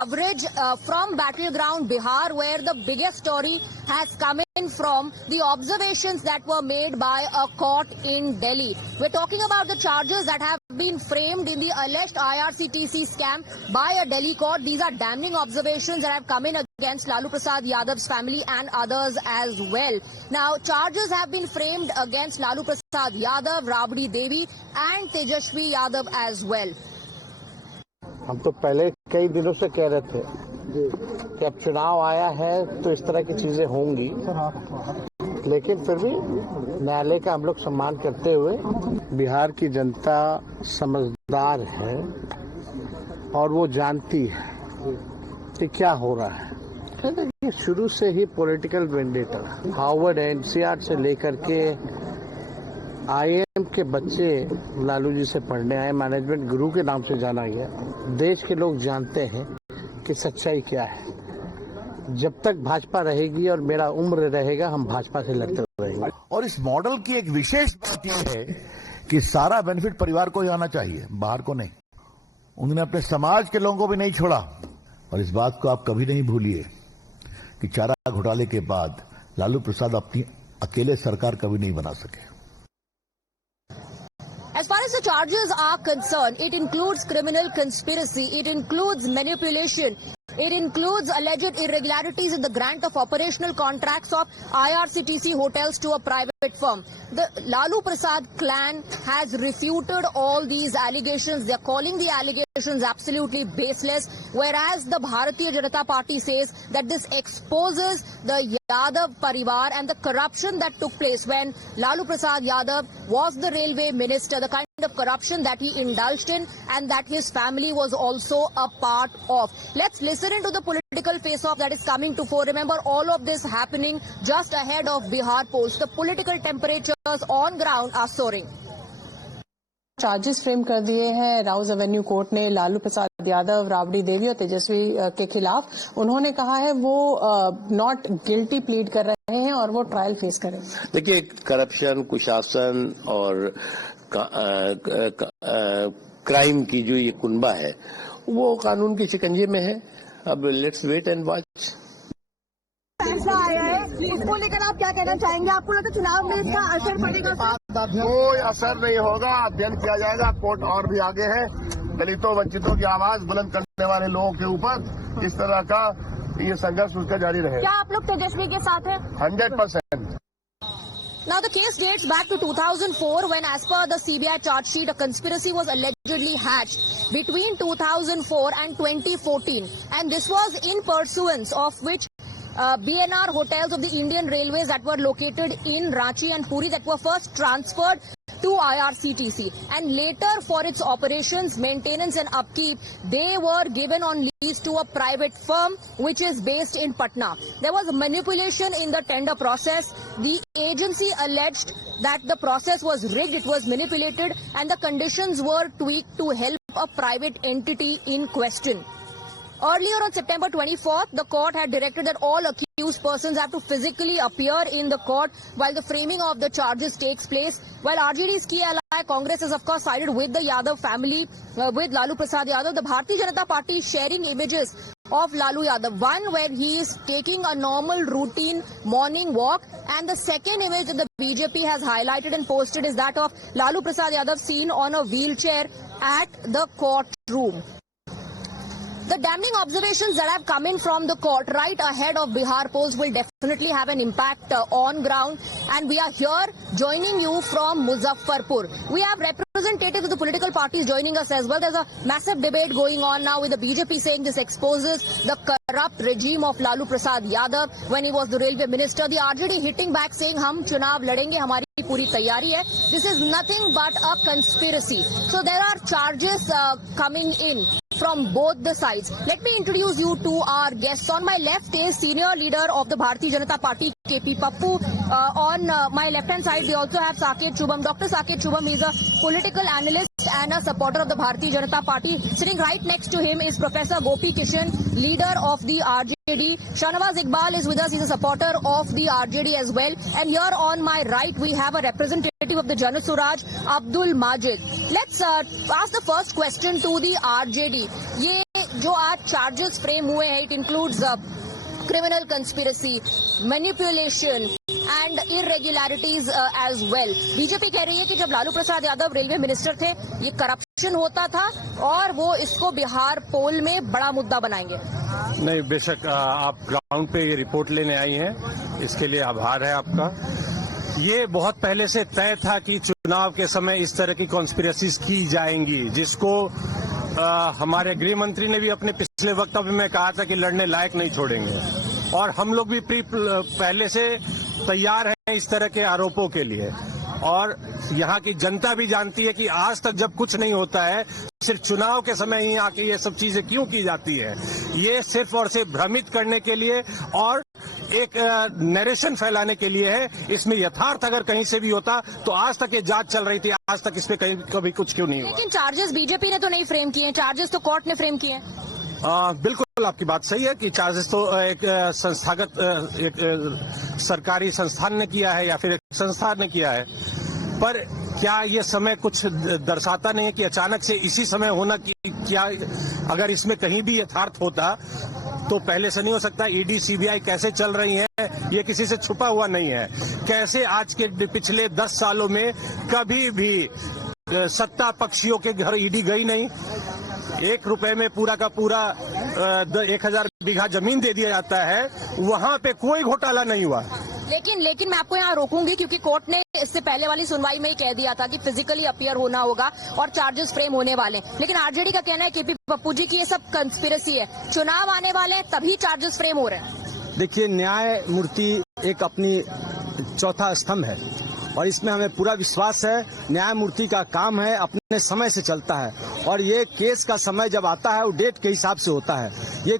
coverage from Battleground Bihar, where the biggest story has come in from the observations that were made by a court in Delhi. We're talking about the charges that have been framed in the alleged IRCTC scam by a Delhi court. These are damning observations that have come in against Lalu Prasad Yadav's family and others as well. Now, charges have been framed against Lalu Prasad Yadav, Rabdi Devi and Tejashwi Yadav as well. हम तो पहले कई दिनों से कह रहे थे कि अब चुनाव आया है तो इस तरह की चीजें होंगी, लेकिन फिर भी न्यायालय का हम लोग सम्मान करते हुए बिहार की जनता समझदार है और वो जानती है कि क्या हो रहा है। ये शुरू से ही पॉलिटिकल वेंडेटा, हार्वर्ड एनसीआर से लेकर के आईएम के बच्चे लालू जी से पढ़ने आए, मैनेजमेंट गुरु के नाम से जाना गया। देश के लोग जानते हैं कि सच्चाई क्या है। जब तक भाजपा रहेगी और मेरा उम्र रहेगा, हम भाजपा से लड़ते रहेंगे। और इस मॉडल की एक विशेष बात यह है कि सारा बेनिफिट परिवार को ही आना चाहिए, बाहर को नहीं। उन्होंने अपने समाज के लोगों को भी नहीं छोड़ा। और इस बात को आप कभी नहीं भूलिए कि चारा घोटाले के बाद लालू प्रसाद अपनी अकेले सरकार कभी नहीं बना सके। As far as the charges are concerned, it includes criminal conspiracy, it includes manipulation, it includes alleged irregularities in the grant of operational contracts of IRCTC hotels to a private firm. The Lalu Prasad clan has refuted all these allegations. They are calling the allegations absolutely baseless, whereas the Bharatiya Janata Party says that this exposes the Yadav Parivar and the corruption that took place when Lalu Prasad Yadav was the railway minister, the kind of corruption that he indulged in and that his family was also a part of. Let's listen into the political face-off that is coming to fore. Remember, all of this happening just ahead of Bihar polls. The political temperatures on ground are soaring. Charges frame कर दिए हैं Rouse Avenue court ने लालू प्रसाद यादव, राबड़ी देवी और तेजस्वी के खिलाफ। उन्होंने कहा है वो नॉट गिल्टी प्लीड कर रहे हैं और वो ट्रायल फेस करेंगे। देखिए, करप्शन, कुशासन और क्राइम की जो ये कुनबा है वो कानून के शिकंजे में है। अब लेट्स वेट एंड वॉच। फैसला आया है, इसको लेकर आप क्या कहना चाहेंगे? आपको लगता है चुनाव में इसका असर पड़ेगा? कोई असर नहीं होगा, अध्ययन किया जाएगा। कोर्ट और भी आगे है। दलितों, वंचितों की आवाज बुलंद करने वाले लोगों के ऊपर इस तरह का ये संघर्ष उसका जारी रहेगा। क्या आप लोग तेजस्वी के साथ हैं? 100%। Now, the case dates back to 2004 when, as per the CBI charge sheet, a conspiracy was allegedly hatched between 2004 and 2014. And this was in pursuance of which BNR hotels of the Indian Railways that were located in Ranchi and Puri that were first transferred to IRCTC, and later for its operations, maintenance and upkeep, they were given on lease to a private firm which is based in Patna. There was manipulation in the tender process. The agency alleged that the process was rigged, it was manipulated, and the conditions were tweaked to help a private entity in question. Earlier on September 24th, the court had directed that all accused persons have to physically appear in the court while the framing of the charges takes place. While RJD's key ally Congress is of course sided with the Yadav family, with Lalu Prasad Yadav, the Bharatiya Janata Party is sharing images of Lalu Yadav. One where he is taking a normal routine morning walk, and the second image that the BJP has highlighted and posted is that of Lalu Prasad Yadav seen on a wheelchair at the courtroom. The damning observations that have come in from the court right ahead of Bihar polls will definitely have an impact on ground, and we are here joining you from Muzaffarpur. We have representatives of the political parties joining us as well. There's a massive debate going on now with the BJP saying this exposes the corrupt regime of Lalu Prasad Yadav when he was the railway minister. The RJD hitting back saying hum chunav ladenge, hamari पूरी तैयारी है. This is nothing but a conspiracy. So there are charges coming in from both the sides. Let me introduce you to our guests. On my left is senior leader of the Bharatiya Janata Party, KP Pappu. On my left hand side we also have Saket Shubham. Dr. Saket Shubham is a political analyst and a supporter of the Bharatiya Janata Party. Sitting right next to him is Professor Gopi Kishan, leader of the RJD. Shahnawaz Iqbal is with us. He's a supporter of the RJD as well. And here on my right we have a representative of the Jana Swaraj, Abdul Majid. Let's ask the first question to the RJD. ये जो आज charges frame हुए हैं, it includes criminal conspiracy, manipulation and irregularities as well. BJP कह रही है कि जब लालू प्रसाद यादव रेलवे मिनिस्टर थे, ये करप्शन होता था और वो इसको बिहार पोल में बड़ा मुद्दा बनाएंगे। नहीं, बेशक आप ग्राउंड पे ये रिपोर्ट लेने आई हैं, इसके लिए आभार है आपका। ये बहुत पहले से तय था कि चुनाव के समय इस तरह की कॉन्स्पिरेसीज की जाएंगी, जिसको हमारे गृह मंत्री ने भी अपने पिछले वक्तव्य में कहा था कि लड़ने लायक नहीं छोड़ेंगे, और हम लोग भी पहले से तैयार हैं इस तरह के आरोपों के लिए। और यहाँ की जनता भी जानती है कि आज तक जब कुछ नहीं होता है, सिर्फ चुनाव के समय ही आके ये सब चीजें क्यों की जाती है। ये सिर्फ और सिर्फ भ्रमित करने के लिए और एक नरेशन फैलाने के लिए है। इसमें यथार्थ अगर कहीं से भी होता तो आज तक ये जांच चल रही थी, आज तक इस पे कभी कुछ क्यों नहीं हुआ। लेकिन चार्जेस बीजेपी ने तो नहीं फ्रेम किए, चार्जेस तो कोर्ट ने फ्रेम किए। बिल्कुल आपकी बात सही है कि चार्जेस तो एक संस्थागत एक सरकारी संस्थान ने किया है या फिर एक संस्था ने किया है, पर क्या ये समय कुछ दर्शाता नहीं है कि अचानक से इसी समय होना कि क्या अगर इसमें कहीं भी यथार्थ होता तो पहले से नहीं हो सकता। ईडी सीबीआई कैसे चल रही है ये किसी से छुपा हुआ नहीं है। कैसे आज के पिछले 10 सालों में कभी भी सत्ता पक्षियों के घर ईडी गई नहीं। 1 रुपए में पूरा का पूरा 1000 बीघा जमीन दे दिया जाता है, वहां पे कोई घोटाला नहीं हुआ। लेकिन मैं आपको यहाँ रोकूंगी क्योंकि कोर्ट ने इससे पहले वाली सुनवाई में ही कह दिया था कि फिजिकली अपीयर होना होगा और चार्जेस फ्रेम होने वाले। लेकिन आरजेडी का कहना है केपी पप्पू जी की ये सब कंस्पिरेसी है, चुनाव आने वाले हैं तभी चार्जेस फ्रेम हो रहे हैं। देखिए, न्याय मूर्ति एक अपनी चौथा स्तंभ है और इसमें हमें पूरा विश्वास है। न्यायमूर्ति का काम है, अपने समय से चलता है और ये केस का समय जब आता है वो डेट के हिसाब से होता है। ये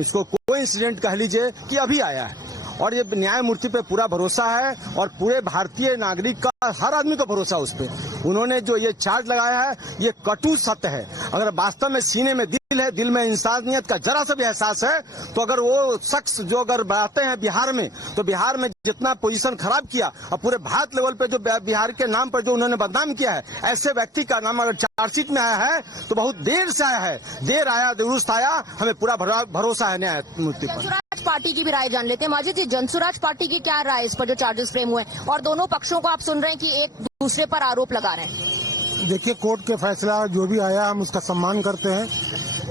इसको कोई इंसिडेंट कह लीजिए कि अभी आया है और ये न्यायमूर्ति पे पूरा भरोसा है और पूरे भारतीय नागरिक का हर आदमी का भरोसा उस पे। उन्होंने जो ये चार्ज लगाया है ये कटु सत्य है। अगर वास्तव में सीने में दिल है, दिल में इंसानियत का जरा सा भी एहसास है, तो अगर वो शख्स जो अगर बढ़ाते हैं बिहार में, तो बिहार में जितना पोजीशन खराब किया और पूरे भारत लेवल पे जो बिहार के नाम पर जो उन्होंने बदनाम किया है, ऐसे व्यक्ति का नाम अगर चार्जशीट में आया है तो बहुत देर से आया है। देर आया दुरुस्त आया, हमें पूरा भरोसा है न्यायमूर्ति पर। जनसुराज पार्टी की भी राय जान लेते हैं। माजिद जी, जनसुराज पार्टी की क्या राय इस पर जो चार्जेस फ्रेम हुए और दोनों पक्षों को आप सुन रहे हैं कि एक दूसरे पर आरोप लगा रहे हैं। देखिए, कोर्ट के फैसला जो भी आया हम उसका सम्मान करते हैं,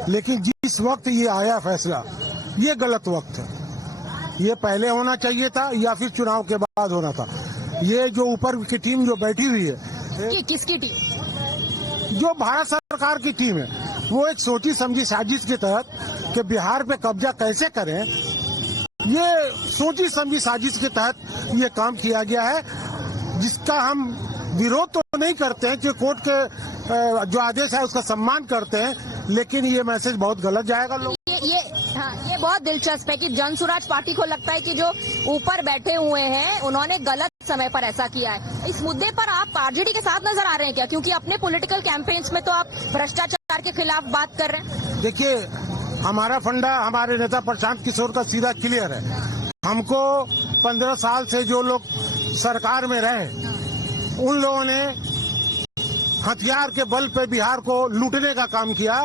लेकिन जिस वक्त ये आया फैसला ये गलत वक्त है। ये पहले होना चाहिए था या फिर चुनाव के बाद होना था। ये जो ऊपर की टीम जो बैठी हुई है, ये किसकी टीम? जो भारत सरकार की टीम है, वो एक सोची समझी साजिश के तहत कि बिहार पे कब्जा कैसे करें, ये सोची समझी साजिश के तहत ये काम किया गया है, जिसका हम विरोध तो नहीं करते हैं कि कोर्ट के जो आदेश है उसका सम्मान करते हैं, लेकिन ये मैसेज बहुत गलत जाएगा लोग। ये बहुत दिलचस्प है कि जनसुराज पार्टी को लगता है कि जो ऊपर बैठे हुए हैं उन्होंने गलत समय पर ऐसा किया है। इस मुद्दे पर आप आरजेडी के साथ नजर आ रहे हैं क्या? क्योंकि अपने पॉलिटिकल कैंपेन्स में तो आप भ्रष्टाचार के खिलाफ बात कर रहे हैं। देखिए, हमारा फंडा हमारे नेता प्रशांत किशोर का सीधा क्लियर है। हमको 15 साल से जो लोग सरकार में रहे, उन लोगों ने हथियार के बल पे बिहार को लूटने का काम किया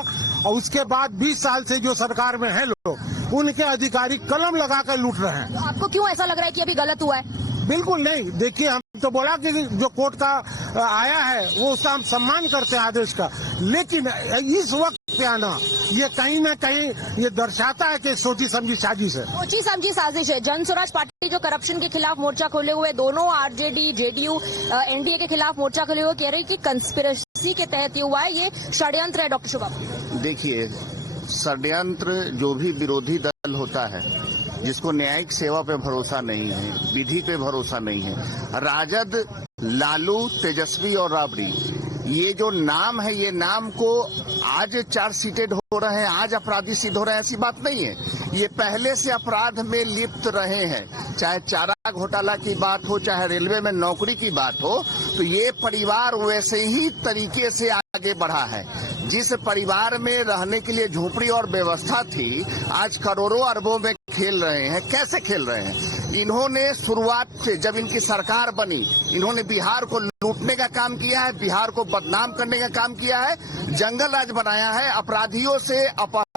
और उसके बाद 20 साल से जो सरकार में हैं लोग, उनके अधिकारी कलम लगाकर लूट रहे हैं। तो आपको क्यों ऐसा लग रहा है कि अभी गलत हुआ है? बिल्कुल नहीं। देखिए, हम तो बोला कि जो कोर्ट का आया है वो उसका हम सम्मान करते हैं आदेश का, लेकिन इस वक्त पे आना ये कहीं न कहीं ये दर्शाता है कि सोची समझी साजिश है। सोची समझी साजिश है। जनसुराज पार्टी जो करप्शन के खिलाफ मोर्चा खोले हुए, दोनों आरजेडी जेडीयू एनडीए के खिलाफ मोर्चा खोले हुए कह रही कि कंस्पिरेसी के तहत ये हुआ है, ये षड्यंत्र है। डॉक्टर शुभम, देखिए, षड्यंत्र जो भी विरोधी दल होता है, जिसको न्यायिक सेवा पे भरोसा नहीं है, विधि पे भरोसा नहीं है, राजद, लालू, तेजस्वी और राबड़ी, ये जो नाम है, ये नाम को आज चार्जशीटेड हो रहे हैं, आज अपराधी सिद्ध हो रहे हैं, ऐसी बात नहीं है। ये पहले से अपराध में लिप्त रहे हैं। चाहे चारा घोटाला की बात हो, चाहे रेलवे में नौकरी की बात हो, तो ये परिवार वैसे ही तरीके से आगे बढ़ा है। जिस परिवार में रहने के लिए झोपड़ी और व्यवस्था थी, आज करोड़ों अरबों में खेल रहे हैं। कैसे खेल रहे हैं? इन्होंने शुरुआत से, जब इनकी सरकार बनी, इन्होंने बिहार को लूटने का काम किया है, बिहार को बदनाम करने का काम किया है, जंगल राज बनाया है, अपराधियों से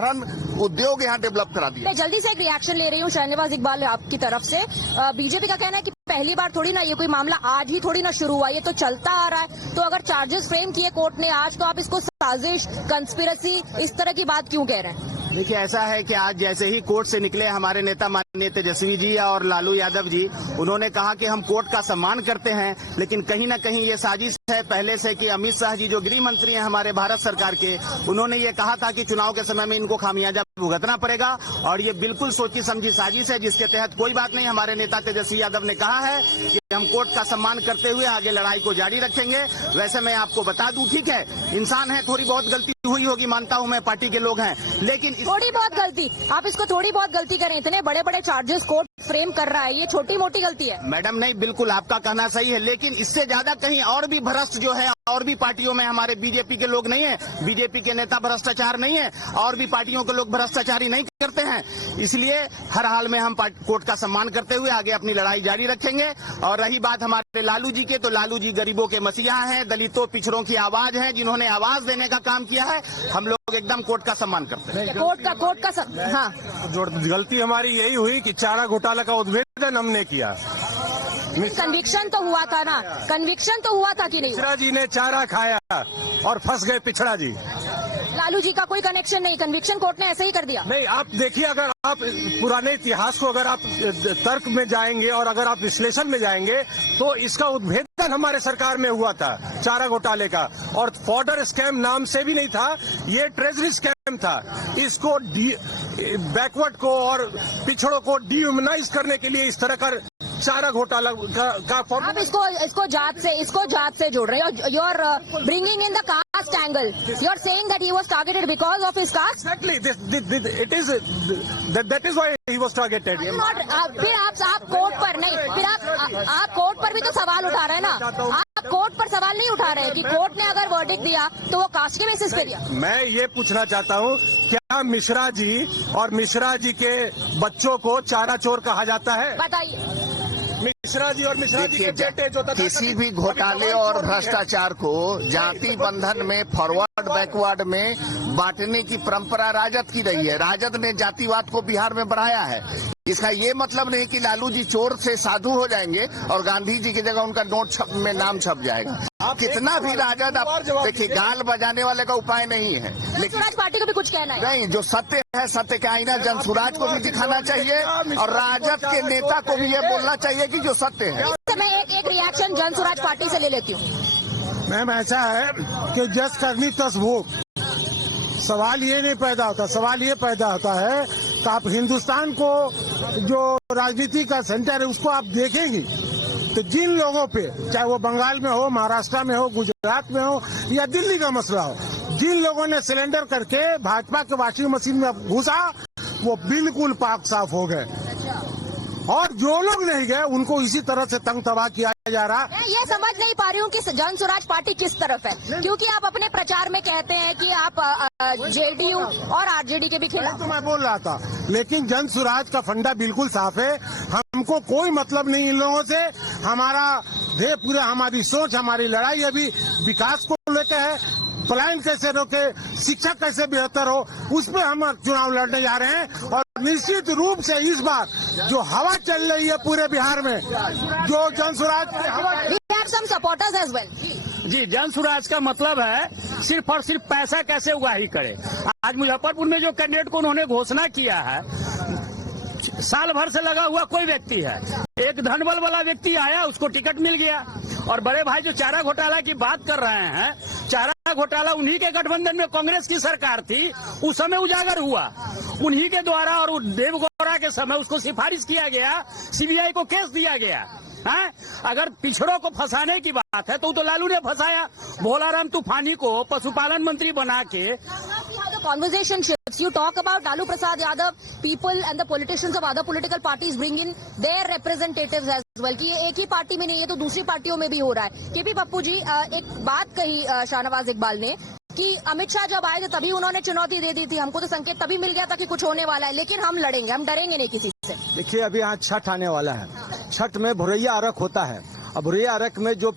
साधारण उद्योग यहाँ डेवलप करा दिया। मैं जल्दी से एक रिएक्शन ले रही हूँ शहनवाज इकबाल आपकी तरफ से। बीजेपी का कहना है कि पहली बार थोड़ी ना, ये कोई मामला आज ही थोड़ी ना शुरू हुआ, ये तो चलता आ रहा है। तो अगर चार्जेस फ्रेम किए कोर्ट ने आज, तो आप इसको साजिश, कंस्पिरेसी, इस तरह की बात क्यों कह रहे हैं? देखिए, ऐसा है कि आज जैसे ही कोर्ट से निकले हमारे नेता माननीय तेजस्वी जी और लालू यादव जी, उन्होंने कहा कि हम कोर्ट का सम्मान करते हैं, लेकिन कहीं न कहीं ये साजिश है पहले से कि अमित शाह जी जो गृह मंत्री हैं हमारे भारत सरकार के, उन्होंने ये कहा था कि चुनाव के समय में इनको खामियाजा भुगतना पड़ेगा, और ये बिल्कुल सोची समझी साजिश है जिसके तहत कोई बात नहीं। हमारे नेता तेजस्वी यादव ने कहा है कि हम कोर्ट का सम्मान करते हुए आगे लड़ाई को जारी रखेंगे। वैसे मैं आपको बता दूं, ठीक है, इंसान है, थोड़ी बहुत गलती हुई होगी, मानता हूं मैं, पार्टी के लोग हैं, लेकिन थोड़ी बहुत गलती, आप इसको थोड़ी बहुत गलती करें, इतने बड़े बड़े चार्जेस कोर्ट फ्रेम कर रहा है, ये छोटी मोटी गलती है? मैडम नहीं, बिल्कुल आपका कहना सही है, लेकिन इससे ज्यादा कहीं और भी भ्रष्ट जो है, और भी पार्टियों में हमारे बीजेपी के लोग नहीं है, बीजेपी के नेता भ्रष्टाचार नहीं है, और भी पार्टियों के लोग भ्रष्टाचारी नहीं करते हैं। इसलिए हर हाल में हम कोर्ट का सम्मान करते हुए आगे अपनी लड़ाई जारी रखेंगे। और रही बात हमारे लालू जी के, तो लालू जी गरीबों के मसीहा हैं, दलितों पिछड़ों की आवाज है, जिन्होंने आवाज देने का काम किया है। हम लोग एकदम कोर्ट का सम्मान करते हैं। हाँ, जो गलती हमारी यही हुई कि चारा घोटाला का उद्भेदन हमने किया। कन्विक्शन तो हुआ था ना, कन्विक्शन तो हुआ था कि नहीं? मिश्रा जी ने चारा खाया और फंस गए पिछड़ा जी। लालू जी का कोई कनेक्शन नहीं, कन्विक्शन कोर्ट ने ऐसे ही कर दिया। नहीं, आप देखिए, अगर आप पुराने इतिहास को अगर आप तर्क में जाएंगे और अगर आप विश्लेषण में जाएंगे, तो इसका उद्भेदन हमारे सरकार में हुआ था चारा घोटाले का, और फॉर्डर स्कैम नाम से भी नहीं था, ये ट्रेजरी स्कैम था। इसको बैकवर्ड को और पिछड़ों को डिह्यूमनाइज करने के लिए इस तरह का चारा घोटाला का आप इसको जात से जोड़ रहे हो। You are bringing in the caste angle, you are saying that he was targeted because of his caste. Exactly, it is that is why he was targeted. फिर आप कोर्ट पर नहीं, फिर आप कोर्ट पर भी तो सवाल उठा रहे हैं ना। आप कोर्ट पर सवाल नहीं उठा रहे कि कोर्ट ने अगर वर्डिक्ट दिया तो वो कास्ट के बेसिस पे दिया। मैं ये पूछना चाहता हूँ, क्या मिश्रा जी और मिश्रा जी के बच्चों को चारा चोर कहा जाता है? बताइए। मिश्रा जी और मिश्रा जी के बेटे जो किसी भी घोटाले और भ्रष्टाचार को जाति बंधन में, फॉरवर्ड बैकवर्ड में बांटने की परंपरा राजद की रही है। राजद ने जातिवाद को बिहार में बढ़ाया है। इसका ये मतलब नहीं कि लालू जी चोर से साधु हो जाएंगे और गांधी जी की जगह उनका नोट में नाम छप जाएगा। कितना भी राजद, देखिए, गाल बजाने वाले का उपाय नहीं है, लेकिन स्वराज पार्टी को भी कुछ कहना है नहीं। जो सत्य है, सत्य का आईना जनसुराज को भी दिखाना चाहिए, और राजद के नेता को भी ये बोलना चाहिए कि जो सत्य है। मैं एक रिएक्शन जनसुराज पार्टी से ले लेती हूँ। मैम, ऐसा है कि जस करनी तस भोग, सवाल ये नहीं पैदा होता, सवाल ये पैदा होता है कि आप हिंदुस्तान को जो राजनीति का सेंटर है उसको आप देखेंगे तो जिन लोगों पे, चाहे वो बंगाल में हो, महाराष्ट्र में हो, गुजरात में हो या दिल्ली का मसला हो, जिन लोगों ने सिलेंडर करके भाजपा के वॉशिंग मशीन में घुसा, वो बिल्कुल पाक साफ हो गए, और जो लोग नहीं गए उनको इसी तरह से तंग तबाह किया जा रहा। मैं ये समझ नहीं पा रही हूँ कि जनसुराज पार्टी किस तरफ है, क्योंकि आप अपने प्रचार में कहते हैं कि आप जेडीयू और आरजेडी के भी खिलाफ। तो मैं बोल रहा था, लेकिन जनसुराज का फंडा बिल्कुल साफ है। हमको कोई मतलब नहीं इन लोगों से। हमारा ध्येय, पूरा हमारी सोच, हमारी लड़ाई अभी विकास को लेकर है। पलायन कैसे रोके, शिक्षा कैसे बेहतर हो, उस पर हम चुनाव लड़ने जा रहे हैं। और निश्चित रूप से इस बार जो हवा चल रही है पूरे बिहार में, जो जनसुराज सपोर्टर्स एज वेल। जी, जनसुराज का मतलब है सिर्फ और सिर्फ पैसा कैसे उगाही करे। आज मुजफ्फरपुर में जो कैंडिडेट को उन्होंने घोषणा किया है, साल भर से लगा हुआ कोई व्यक्ति है, एक धनबल वाला व्यक्ति आया, उसको टिकट मिल गया। और बड़े भाई जो चारा घोटाला की बात कर रहे हैं, चारा घोटाला उन्हीं के गठबंधन में कांग्रेस की सरकार थी, उस समय उजागर हुआ उन्हीं के द्वारा, और देवगौड़ा के समय उसको सिफारिश किया गया, सीबीआई को केस दिया गया है। अगर पिछड़ों को फंसाने की बात है तो लालू ने फंसाया। भोलाराम तूफानी को पशुपालन मंत्री बना के। Conversation shifts. You talk about Lalu Prasad Yadav, people and the politicians of other political parties bring in their representatives as well. कि ये एक ही पार्टी में नहीं, ये तो दूसरी पार्टियों में भी हो रहा है। केपी पप्पू जी, एक बात कही शाहनवाज इकबाल ने कि अमित शाह जब आए थे तभी उन्होंने चुनौती दे दी थी, हमको तो संकेत तभी मिल गया था कि कुछ होने वाला है, लेकिन हम लड़ेंगे, हम डरेंगे नहीं किसी से। देखिए, अभी यहाँ छठ आने वाला है। छठ में भुरैया अर्घ होता है। अब भुरैया अर्घ में जो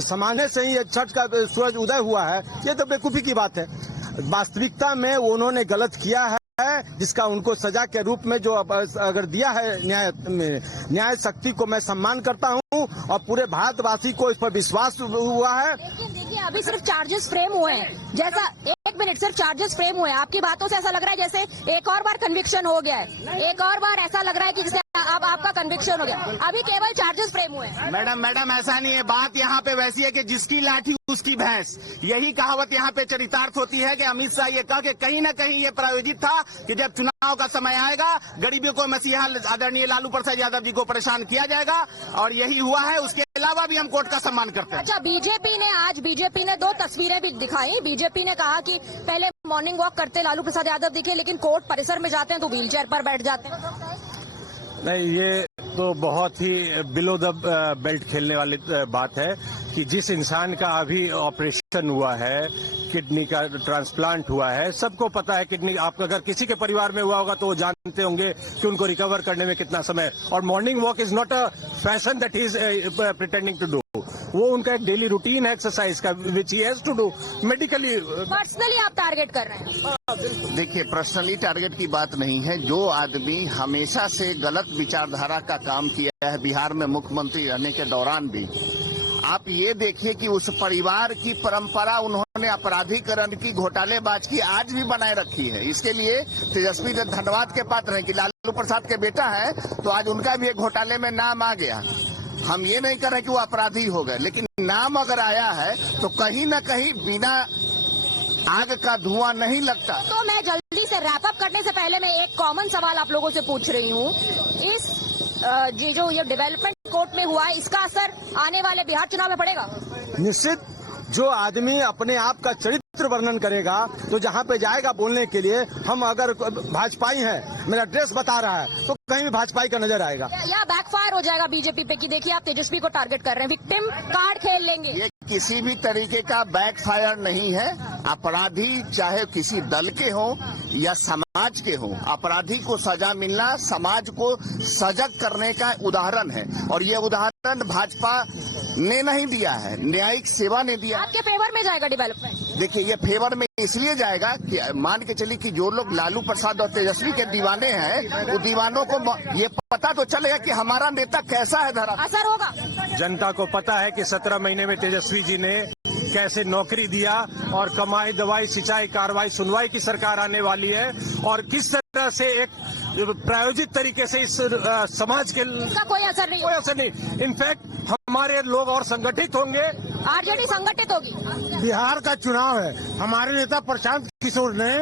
समाने से ही छठ का सूरज उदय हुआ है, ये तो बेवकूफी की बात है। वास्तविकता में उन्होंने गलत किया है। है, जिसका उनको सजा के रूप में जो अगर दिया है न्याय शक्ति को मैं सम्मान करता हूं और पूरे भारतवासी को इस पर विश्वास हुआ है। लेकिन देखिए अभी सिर्फ चार्जेस फ्रेम हुए हैं, जैसा एक मिनट सिर्फ चार्जेस फ्रेम हुए हैं, आपकी बातों से ऐसा लग रहा है जैसे एक और बार कन्विक्शन हो गया है, एक और बार ऐसा लग रहा है कि जैसे अब आपका कन्विक्शन हो गया, अभी केवल चार्जेस फ्रेम हुए हैं। मैडम ऐसा नहीं है, बात यहाँ पे वैसी है कि जिसकी लाठी उसकी भैंस, यही कहावत यहाँ पे चरितार्थ होती है कि अमित शाह ये कह के कहीं न कहीं ये प्रायोजित था कि जब चुनाव का समय आएगा गरीबों को मसीहा आदरणीय लालू प्रसाद यादव जी को परेशान किया जाएगा, और यही हुआ है। उसके अलावा भी हम कोर्ट का सम्मान करते हैं। अच्छा, बीजेपी ने 2 तस्वीरें भी दिखाई। बीजेपी ने कहा कि पहले मॉर्निंग वॉक करते लालू प्रसाद यादव दिखे, लेकिन कोर्ट परिसर में जाते हैं तो व्हील चेयर पर बैठ जाते हैं। नहीं, ये तो बहुत ही बिलो द बेल्ट खेलने वाली बात है कि जिस इंसान का अभी ऑपरेशन हुआ है, किडनी का ट्रांसप्लांट हुआ है, सबको पता है किडनी, आप अगर किसी के परिवार में हुआ होगा तो वो जानते होंगे कि उनको रिकवर करने में कितना समय। और morning walk is not a fashion that he is pretending to do, वो उनका एक डेली रूटीन है एक्सरसाइज का, which he has to do medically. Personally आप टारगेट कर रहे हैं? देखिए, पर्सनली टारगेट की बात नहीं है। जो आदमी हमेशा से गलत विचारधारा का काम किया है बिहार में मुख्यमंत्री रहने के दौरान भी, आप ये देखिए कि उस परिवार की परंपरा उन्होंने अपराधीकरण की, घोटालेबाज की आज भी बनाए रखी है। इसके लिए तेजस्वी धन्यवाद के पात्र है कि लालू प्रसाद के बेटा है तो आज उनका भी एक घोटाले में नाम आ गया। हम ये नहीं कर रहे कि वो अपराधी हो गए, लेकिन नाम अगर आया है तो कहीं न कहीं बिना आग का धुआं नहीं लगता। तो मैं जल्दी से रैप अप करने से पहले मैं एक कॉमन सवाल आप लोगों से पूछ रही हूँ, इस जो ये डेवलपमेंट कोर्ट में हुआ है, इसका असर आने वाले बिहार चुनाव में पड़ेगा? निश्चित, जो आदमी अपने आप का चरित्र वर्णन करेगा तो जहाँ पे जाएगा बोलने के लिए, हम अगर भाजपाई हैं, मेरा ड्रेस बता रहा है, तो कहीं भी भाजपाई का नजर आएगा। या बैकफायर हो जाएगा बीजेपी पे कि देखिए आप तेजस्वी को टारगेट कर रहे हैं, विक्टिम कार्ड खेल लेंगे। ये किसी भी तरीके का बैकफायर नहीं है। अपराधी चाहे किसी दल के हो या समाज के हो, अपराधी को सजा मिलना समाज को सजग करने का उदाहरण है, और ये उदाहरण भाजपा ने नहीं दिया है, न्यायिक सेवा ने दिया। आपके फेवर में जाएगा डेवलपमेंट? देखिए, ये फेवर में इसलिए जाएगा कि मान के चलिए कि जो लोग लालू प्रसाद और तेजस्वी के दीवाने हैं, वो दीवानों को ये पता तो चलेगा कि हमारा नेता कैसा है। धरा असर होगा। जनता को पता है कि 17 महीने में तेजस्वी जी ने कैसे नौकरी दिया, और कमाई दवाई सिंचाई कार्रवाई सुनवाई की सरकार आने वाली है, और किस तरह से एक प्रायोजित तरीके से इस समाज के कोई असर नहीं। इनफैक्ट हमारे लोग और संगठित होंगे, आरजेडी संगठित होगी। बिहार का चुनाव है, हमारे नेता प्रशांत किशोर ने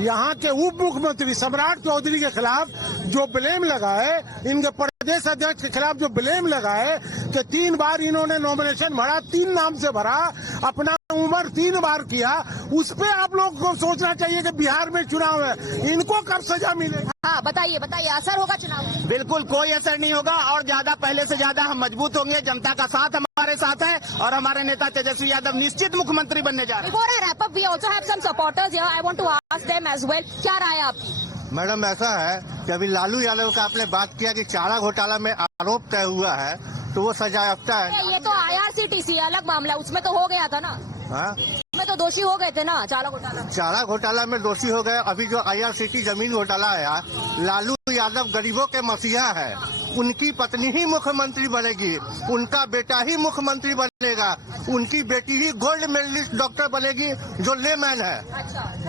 यहाँ के उप मुख्यमंत्री सम्राट चौधरी के खिलाफ जो ब्लेम लगाए, इनके प्रदेश अध्यक्ष के खिलाफ जो ब्लेम लगाए कि 3 बार इन्होंने नॉमिनेशन भरा, 3 नाम से भरा, अपना उम्र 3 बार किया, उस पे आप लोग को सोचना चाहिए कि बिहार में चुनाव है, इनको कब सजा मिले। हाँ, बताइए असर होगा चुनाव? बिल्कुल कोई असर नहीं होगा, और ज्यादा पहले से ज्यादा हम मजबूत होंगे। जनता का साथ हमारे साथ है, और हमारे नेता तेजस्वी यादव निश्चित मुख्यमंत्री बनने जा रहे हैं। Before I wrap up, we also have some supporters here. I want to ask them as well. क्या राय है आपकी? मैडम, ऐसा है कि अभी लालू यादव का आपने बात किया कि चारा घोटाला में आरोप तय हुआ है, तो वो सजायाफ्ता है। ये तो IRCTC अलग मामला, उसमें तो हो गया था ना। हाँ, उसमें तो दोषी हो गए थे ना चारा घोटाला में दोषी हो गए। अभी जो IRCTC जमीन घोटाला आया, लालू यादव गरीबों के मसीहा है, उनकी पत्नी ही मुख्यमंत्री बनेगी, उनका बेटा ही मुख्यमंत्री बनेगा, उनकी बेटी ही गोल्ड मेडलिस्ट डॉक्टर बनेगी जो लेमैन है।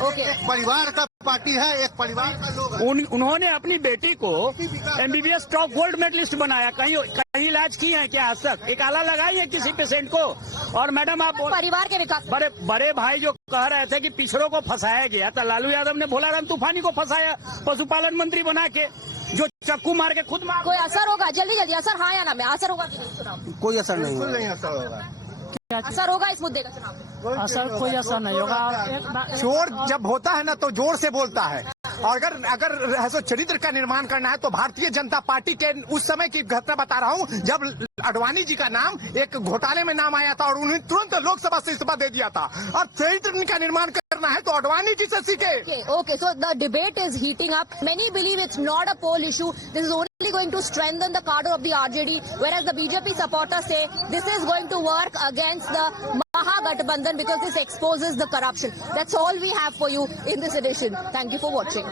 ओके, परिवार का पार्टी है, एक परिवार का लोग। उन्होंने अपनी बेटी को MBBS टॉप गोल्ड मेडलिस्ट बनाया, कहीं इलाज की है क्या आज तक? एक आला लगाई है किसी पेशेंट को? और मैडम आप परिवार के विकास, बड़े भाई जो कह रहे थे कि पिछड़ों को फंसाया गया, तो लालू यादव ने भोलाराम तूफानी को फंसाया पशुपालन मंत्री बना के, जो चक्कू मार के खुद मार। कोई असर होगा? जल्दी असर, हाँ या ना में असर होगा कि नहीं चुनाव? कोई असर नहीं असर होगा। असर होगा इस मुद्दे का चुनाव? असर कोई असर नहीं होगा। चोर जब होता है ना तो जोर से बोलता है, और अगर ऐसा चरित्र का निर्माण करना है तो भारतीय जनता पार्टी के उस समय की घटना बता रहा हूँ, जब अडवाणी जी का नाम एक घोटाले में नाम आया था और उन्हें तुरंत लोकसभा से इस्तीफा दे दिया था। और चरित्र का निर्माण करना है तो अडवाणी जी से सीखे। Okay, so the debate is heating up. Many believe it's not a poll issue. This is only going to strengthen the cadre of the RJD, whereas the BJP supporters say this is going to work against the Mahagathbandhan because this exposes the corruption. That's all we have for you in this edition. Thank you for watching.